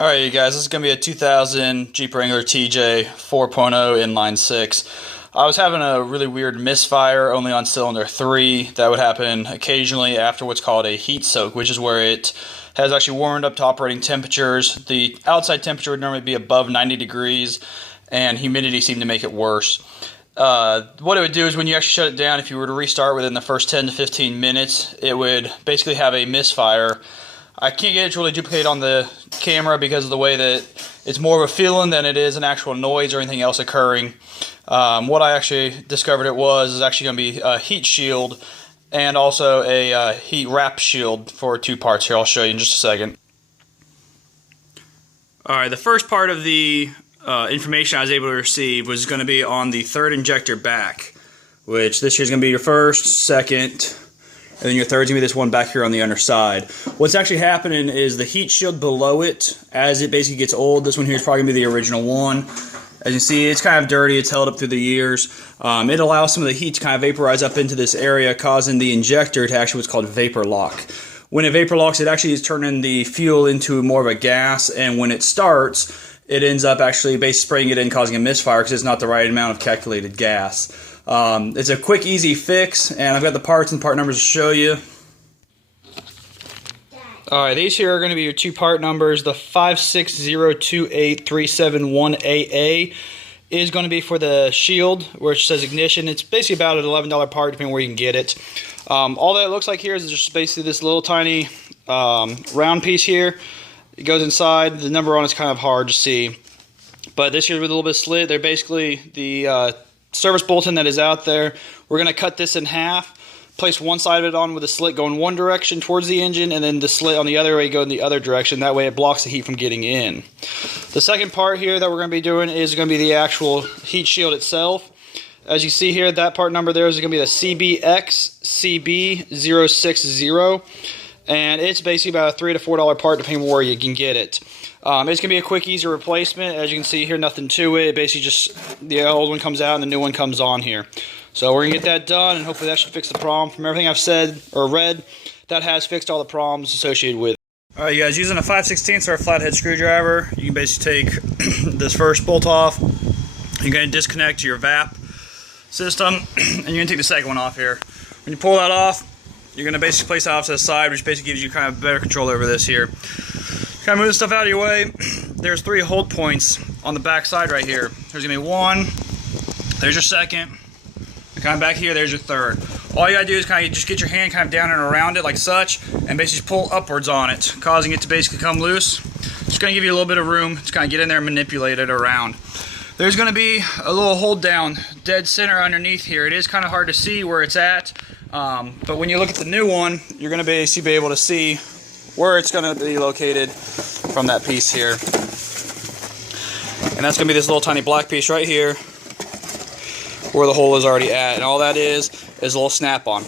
Alright you guys, this is going to be a 2000 Jeep Wrangler TJ 4.0 inline 6. I was having a really weird misfire only on cylinder 3 that would happen occasionally after what's called a heat soak, which is where it has actually warmed up to operating temperatures. The outside temperature would normally be above 90 degrees and humidity seemed to make it worse. What it would do is when you actually shut it down, if you were to restart within the first 10 to 15 minutes, it would basically have a misfire. I can't get it to really duplicate on the camera because of the way that it's more of a feeling than it is an actual noise or anything else occurring. What I actually discovered it was is actually going to be a heat shield and also a heat wrap shield for 2 parts here. I'll show you in just a second. Alright, the first part of the information I was able to receive was going to be on the third injector back, which this here is going to be your first, second, and then your third is going to be this one back here on the underside. What's actually happening is the heat shield below it, as it basically gets old, this one here is probably going to be the original one. As you see, it's kind of dirty, it's held up through the years. It allows some of the heat to kind of vaporize up into this area, causing the injector to actually what's called vapor lock. When it vapor locks, it actually is turning the fuel into more of a gas, and when it starts, it ends up actually basically spraying it in, causing a misfire because it's not the right amount of calculated gas. It's a quick, easy fix, and I've got the parts and part numbers to show you. Alright, these here are going to be your 2 part numbers. The 560283718AA is going to be for the shield, where it says ignition. It's basically about an $11 part, depending on where you can get it. All that it looks like here is just basically this little tiny round piece here. It goes inside. The number on it's kind of hard to see. But this here with a little bit of slit, they're basically the service bulletin that is out there. We're going to cut this in half, place one side of it on with a slit going one direction towards the engine, and then the slit on the other way go in the other direction. That way it blocks the heat from getting in. The second part here that we're going to be doing is going to be the actual heat shield itself. As you see here, that part number there is going to be the CBXCB060, and it's basically about a $3 to $4 part depending on where you can get it. It's going to be a quick, easy replacement. As you can see here, nothing to it. Basically just the old one comes out and the new one comes on here. So we're going to get that done, and hopefully that should fix the problem. From everything I've said or read, that has fixed all the problems associated with it. Alright you guys, using a 5/16 or a flathead screwdriver, you can basically take this first bolt off. You're going to disconnect your VAP system, and you're going to take the second one off here. When you pull that off, you're going to basically place it off to the side, which basically gives you kind of better control over this here. Kind of move this stuff out of your way. There's 3 hold points on the back side right here. There's going to be 1, there's your second, and kind of back here, there's your third. All you got to do is kind of just get your hand kind of down and around it like such, and basically pull upwards on it, causing it to basically come loose. Just going to give you a little bit of room to kind of get in there and manipulate it around. There's going to be a little hold down dead center underneath here. It is kind of hard to see where it's at, but when you look at the new one, you're going to basically be able to see where it's going to be located from that piece here. And that's going to be this little tiny black piece right here where the hole is already at. And all that is a little snap-on.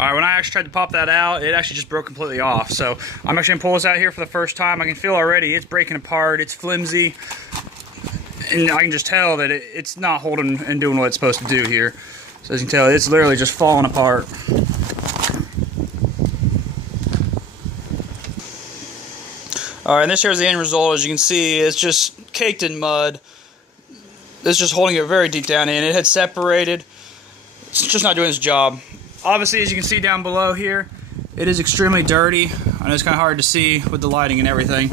Alright, when I actually tried to pop that out, it actually just broke completely off. So I'm actually going to pull this out here for the first time. I can feel already it's breaking apart, it's flimsy, and I can just tell that it's not holding and doing what it's supposed to do here. So as you can tell, it's literally just falling apart. Alright, and this here is the end result. As you can see, it's just caked in mud. It's just holding it very deep down in. It had separated. It's just not doing its job. Obviously, as you can see down below here, it is extremely dirty. I know it's kind of hard to see with the lighting and everything.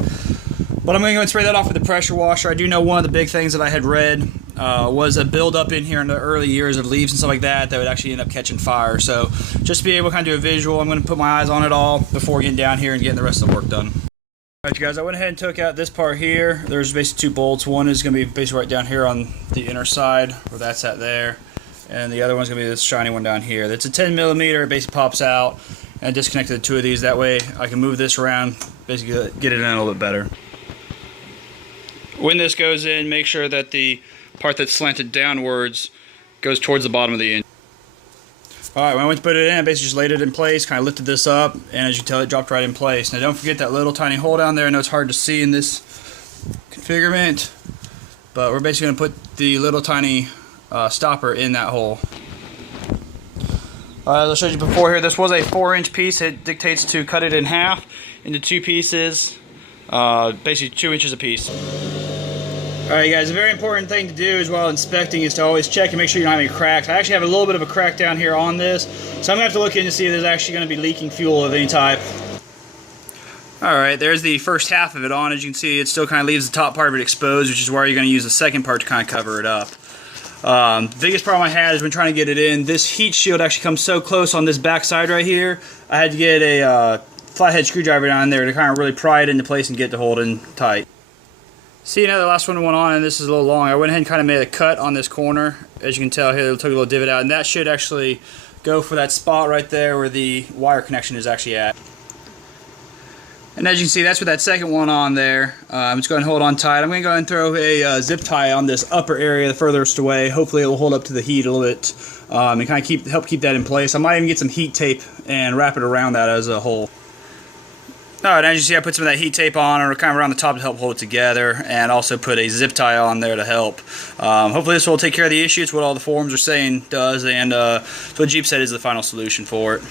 But I'm going to go and spray that off with the pressure washer. I do know one of the big things that I had read was a buildup in here in the early years of leaves and stuff like that would actually end up catching fire. So just to be able to kind of do a visual, I'm going to put my eyes on it all before getting down here and getting the rest of the work done. Alright you guys, I went ahead and took out this part here. There's basically 2 bolts. One is going to be basically right down here on the inner side, where that's at there. And the other one's going to be this shiny one down here. That's a 10mm, it basically pops out. And I disconnected the 2 of these, that way I can move this around, basically get it in a little bit better. When this goes in, make sure that the part that's slanted downwards goes towards the bottom of the engine. Alright, when I went to put it in, I basically just laid it in place, kind of lifted this up, and as you can tell, it dropped right in place. Now don't forget that little tiny hole down there. I know it's hard to see in this configurement, but we're basically going to put the little tiny stopper in that hole. As I showed you before here, this was a 4-inch piece. It dictates to cut it in half into 2 pieces. basically 2 inches apiece. Alright guys, a very important thing to do as while inspecting is to always check and make sure you don't have any cracks. I actually have a little bit of a crack down here on this, so I'm going to have to look in to see if there's actually going to be leaking fuel of any type. Alright, there's the first half of it on. As you can see, it still kind of leaves the top part of it exposed, which is where you're going to use the second part to kind of cover it up. Biggest problem I had is when trying to get it in. This heat shield actually comes so close on this back side right here. I had to get a flathead screwdriver down there to kind of really pry it into place and get it to hold in tight. See, now the last one went on, and this is a little long. I went ahead and kind of made a cut on this corner. As you can tell here, it took a little divot out, and that should actually go for that spot right there where the wire connection is actually at. And as you can see, that's with that second one on there. I'm just going to hold on tight. I'm going to go ahead and throw a zip tie on this upper area, the furthest away. Hopefully it will hold up to the heat a little bit and kind of help keep that in place. I might even get some heat tape and wrap it around that as a whole. Alright, as you see, I put some of that heat tape on or kind of around the top to help hold it together, and also put a zip tie on there to help. Hopefully this will take care of the issue. It's what all the forums are saying does, and it's what Jeep said is the final solution for it.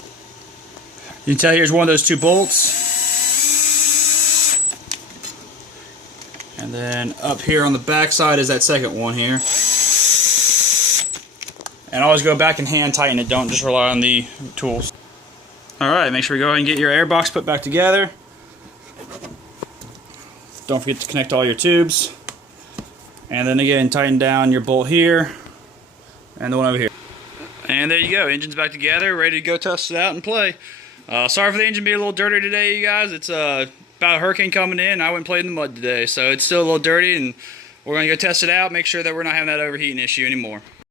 You can tell here's one of those 2 bolts. And then up here on the back side is that second one here. And always go back and hand tighten it. Don't just rely on the tools. Alright, make sure you go ahead and get your air box put back together. Don't forget to connect all your tubes. And then again, tighten down your bolt here and the one over here. And there you go, engine's back together, ready to go test it out and play. Sorry for the engine being a little dirty today, you guys. It's about a hurricane coming in. I went and played in the mud today, so it's still a little dirty, and we're going to go test it out, make sure that we're not having that overheating issue anymore.